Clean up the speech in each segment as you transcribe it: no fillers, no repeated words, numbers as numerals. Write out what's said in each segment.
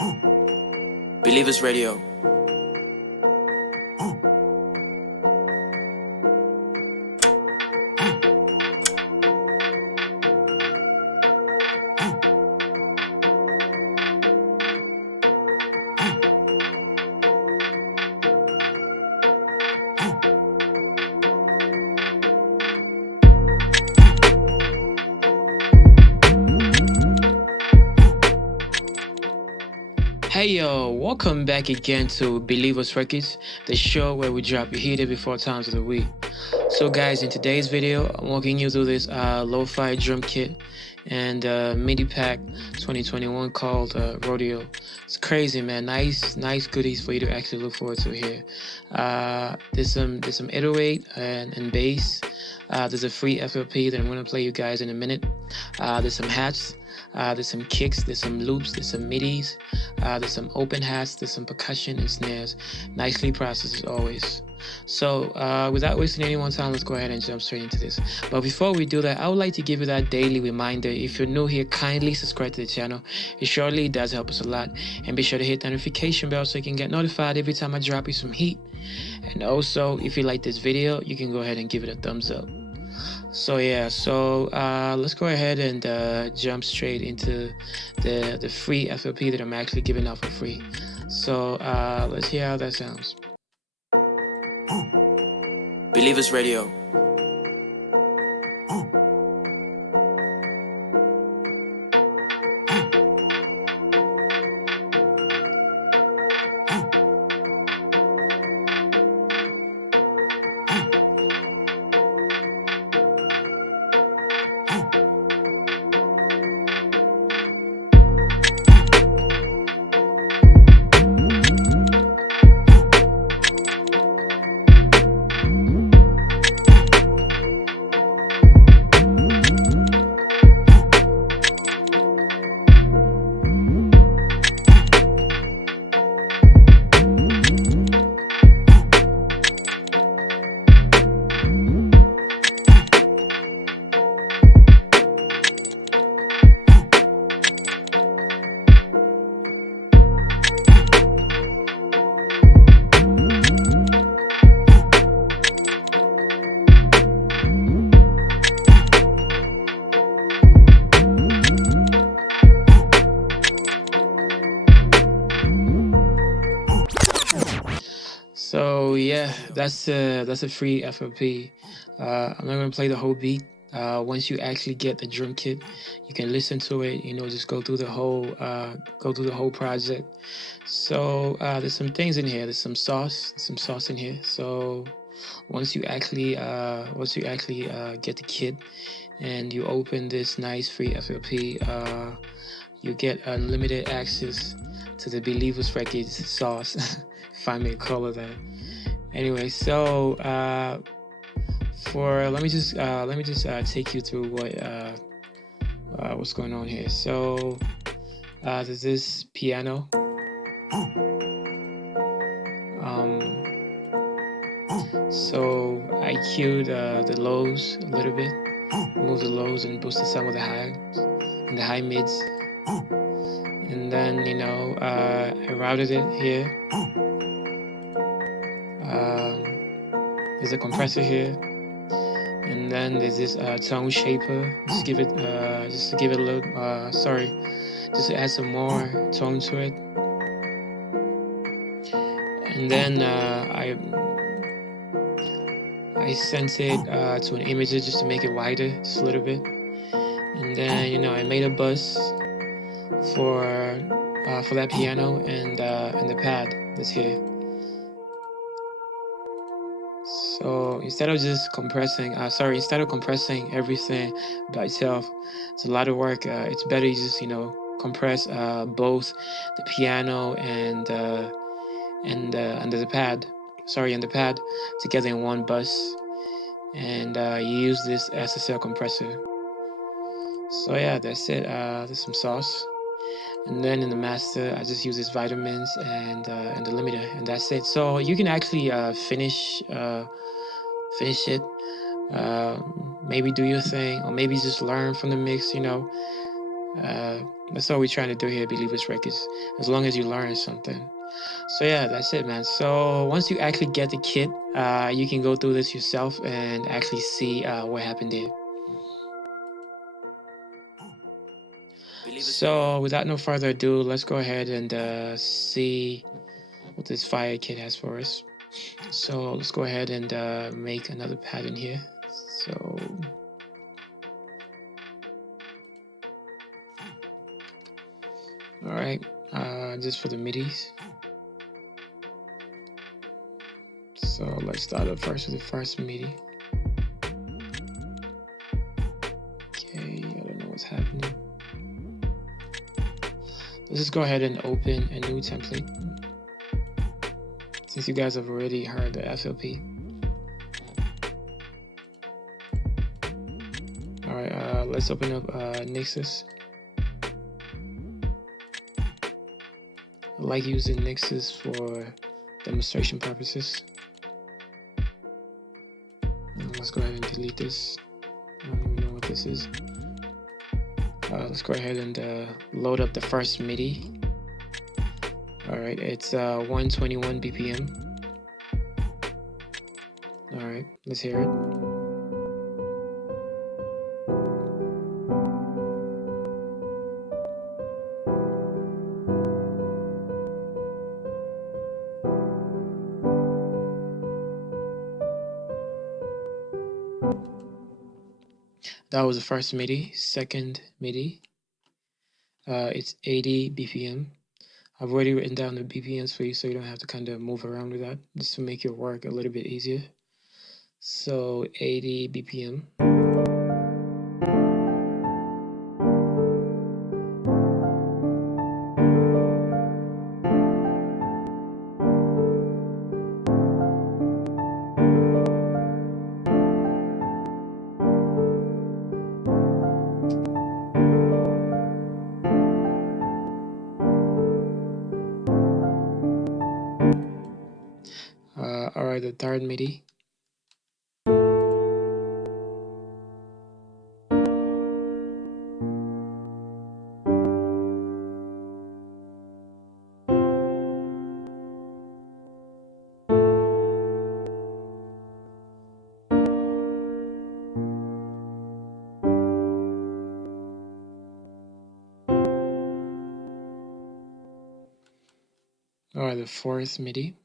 Believers Radio. Hey yo, welcome back again to Believers Records, the show where we drop your heated before times of the week. So guys, in today's video, I'm walking you through this Lo-Fi drum kit and midi pack 2021 called Rodeo. It's crazy, man. Nice goodies for you to actually look forward to here. There's some 808 and bass. There's a free FLP that I'm gonna play you guys in a minute. There's some hats. There's some kicks, there's some loops, there's some midis, there's some open hats, there's some percussion and snares. Nicely processed as always. So without wasting anyone's time, let's go ahead and jump straight into this. But before we do that, I would like to give you that daily reminder. If you're new here, kindly subscribe to the channel. It surely does help us a lot. And be sure to hit the notification bell so you can get notified every time I drop you some heat. And also, if you like this video, you can go ahead and give it a thumbs up. So yeah, let's go ahead and jump straight into the free FLP that I'm actually giving out for free. So let's hear how that sounds. Believers Radio. So yeah, that's a free FLP. I'm not gonna play the whole beat. Once you actually get the drum kit, you can listen to it. Just go through the whole project. So there's some things in here. There's some sauce in here. So once you actually get the kit and you open this nice free FLP, you get unlimited access to the Believers Records sauce. If I may call it that. Anyway, so let me just take you through what's going on here. So there's this piano. So I cued the lows a little bit, moved the lows and boosted some of the highs and the high mids. And then, I routed it here. There's a compressor here. And then there's this tone shaper. Just to give it a little, just to add some more tone to it. And then I sent it to an imager just to make it wider, just a little bit. And then, I made a bus for that piano and the pad that's here. So instead of compressing everything by itself, it's a lot of work. It's better you just compress both the piano and the pad together in one bus, and you use this SSL compressor. So yeah, that's it. There's some sauce. And then in the master, I just use this vitamins and the limiter, and that's it. So you can actually finish it. Maybe do your thing, or maybe just learn from the mix. That's all we're trying to do here at Believers Records, as long as you learn something. So yeah, that's it, man. So once you actually get the kit, you can go through this yourself and actually see what happened there. So without no further ado, let's go ahead and see what this fire kit has for us. So let's go ahead and make another pattern here. So all right, just for the midis. So let's start up first with the first midi. Okay, I don't know what's happening. Let's just go ahead and open a new template, since you guys have already heard the FLP. All right, let's open up Nexus. I like using Nexus for demonstration purposes. And let's go ahead and delete this. I don't even know what this is. Let's go ahead and load up the first MIDI. All right, it's 121 BPM. All right, let's hear it. That was the first MIDI. Second MIDI, it's 80 BPM. I've already written down the BPMs for you, so you don't have to kind of move around with that, just to make your work a little bit easier. So 80 BPM. All right, the third MIDI. All right, the fourth MIDI.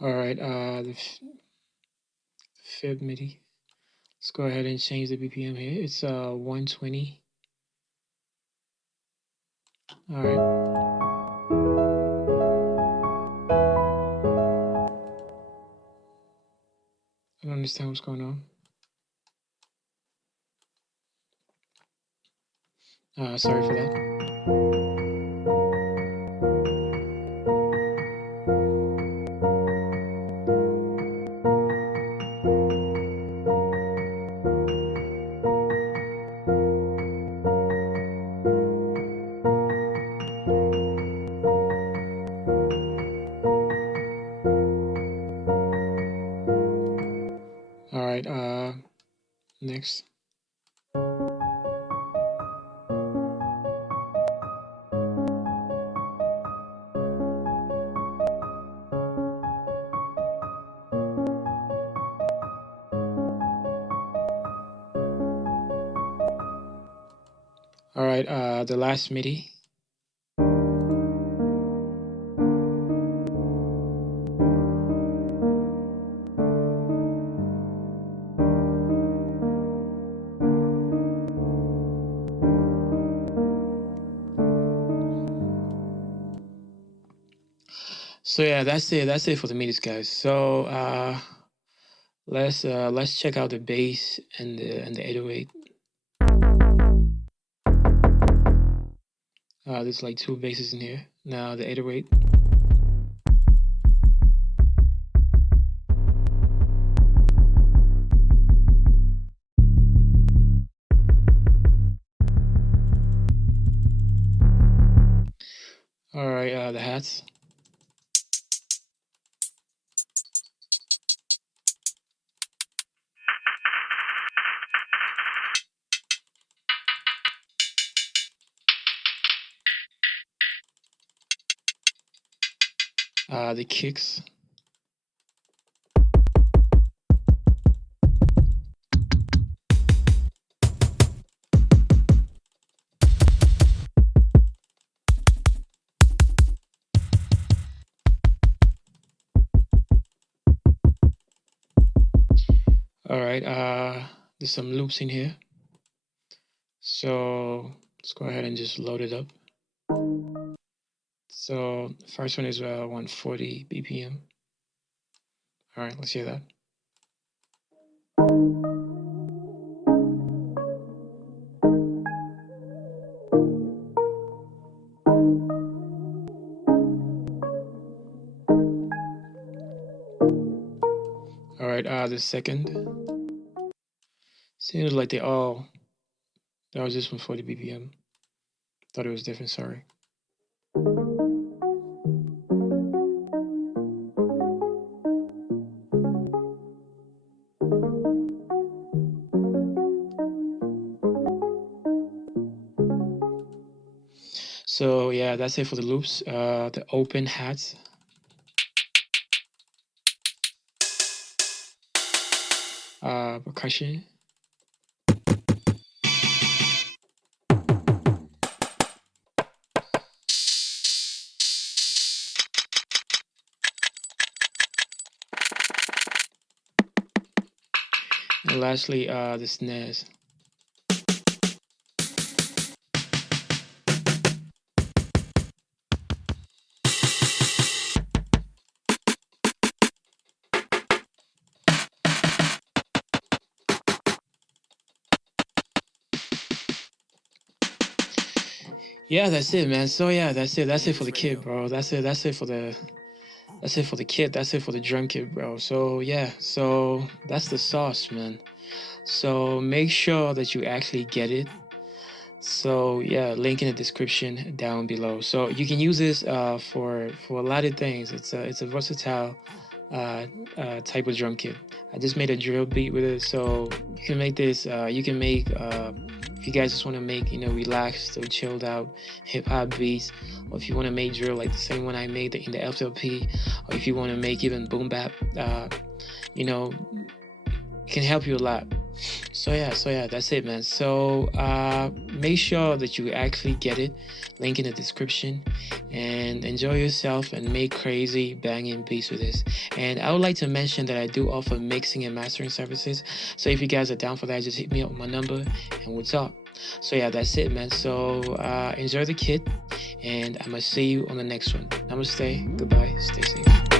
All right, the fifth MIDI. Let's go ahead and change the BPM here. It's 120. All right. I don't understand what's going on. Sorry for that. All right, next. All right, the last MIDI. So yeah, that's it. That's it for the midis, guys. So let's check out the bass and the 808. There's like two basses in here. Now the 808. the kicks. All right, there's some loops in here. So let's go ahead and just load it up. So first one is 140 BPM. All right, let's hear that. All right, the second. Seems like that was just 140 BPM. Thought it was different, sorry. So yeah, that's it for the loops. The open hats. Percussion. And lastly, the snares. Yeah, that's it, man. So yeah, that's it. That's it for the kit, bro. That's it. That's it for the kit. That's it for the drum kit, bro. So yeah, so that's the sauce, man. So make sure that you actually get it. So yeah, link in the description down below. So you can use this for a lot of things. It's a versatile type of drum kit. I just made a drill beat with it, so you can make this. You can make if you guys just want to make relaxed or chilled out hip hop beats, or if you want to make drill like the same one I made in the FLP, or if you want to make even boom bap, it can help you a lot. So yeah, that's it, man. So make sure that you actually get it. Link in the description, and enjoy yourself and make crazy banging beats with this. And I would like to mention that I do offer mixing and mastering services. So if you guys are down for that, just hit me up with my number and we'll talk. So yeah, that's it, man. So enjoy the kit, and I'm gonna see you on the next one. Namaste, goodbye, stay safe.